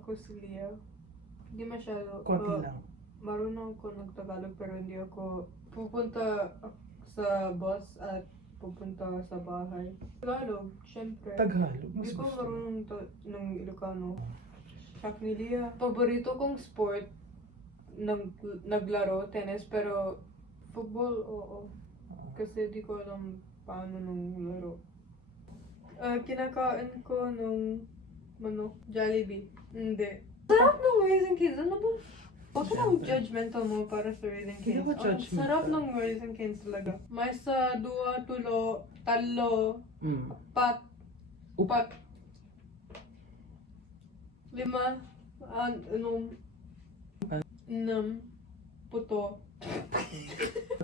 ako si Leah. Hindi masyado. Konti lang. Marunong ako nagtagalog pero hindi ako pupunta sa bus at pupunta sa bahay. Tagalog, syempre. Tagalog. Hindi Mas ko gusto. marunong ng Ilocano. Shaq ni Leah. Paborito kong sport, naglaro, tennis, pero football, oo. Kasi di ko alam paano nung laro. Kinakain ko nung Jollibee. Hindi. Sarap ng Raising Cane's. Ano ba? Huwag ka nang judgmental mo para sa Raising Hindi Cane's. ako judgmental. Sarap ng Raising Cane's talaga. May sa 2, 3, 4, Mm. 4, 5, 6, 7.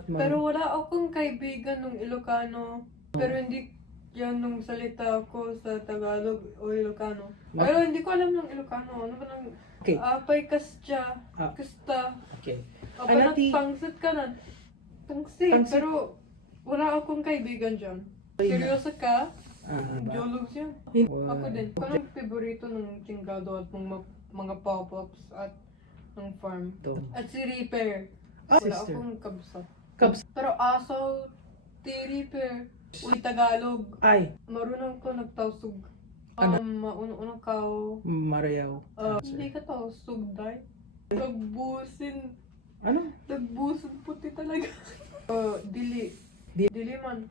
Pero wala akong kaibigan ng Ilocano. Pero hindi yan nung salita ako sa Tagalog o Ilocano. Pero hindi ko alam ng Ilocano. Ano ba nang Okay. apay kastya, Ah. kasta, Okay. apay Anati- pangsit ka na. Pangsit. Pangsit. Pero wala akong kaibigan dyan. Seryoso ka? Ba? Jologs yan. Wow. Ako din. Anong favorito ng Chingado at mga pop-ups at ng farm? Ito. At si Reaper. Ah, Wala sister. akong kabsa. Kabs. Pero aso, ti Reaper. Uy, Tagalog. Ay. Marunong ko nagtausog. Ano? Maunang kao. Marayaw. Hindi ka tausog, day. Nagbusin. Ano? Nagbusin puti talaga. Dili. Dili man.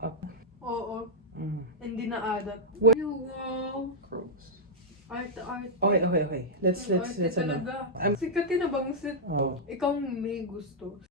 Ah. Oo. Mm. Hindi na adat. What? Wow. Gross. Art. Okay. Let's Arte ano. talaga. Sikat ka na bangsit. Oh. Ikaw may gusto.